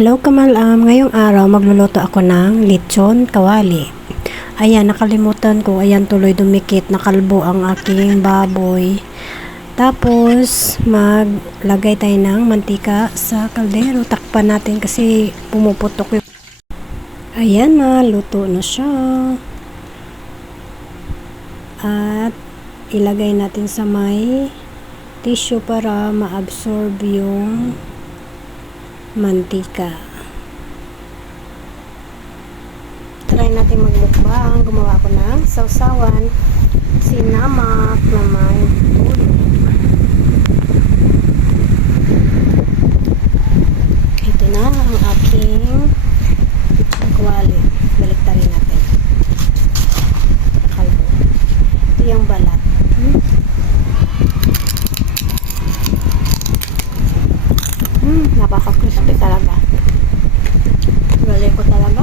Hello Kamalam, ngayong araw magluluto ako ng lechon kawali. Ayan, nakalimutan ko, ayan tuloy dumikit, nakalbo ang aking baboy. Tapos, maglagay tayo ng mantika sa kaldero. Takpan natin kasi pumuputok yung... Ayan na, luto na siya. At ilagay natin sa may tissue para ma-absorb yung mantika. Try natin magbukbang. Gumawa ko ng sausawan, sinamak na may tulo. Ito na ang aking kawali. Baliktarin natin. Kalbo. Ito yung balat. Napaka-crispy talaga. Galing ko talaga.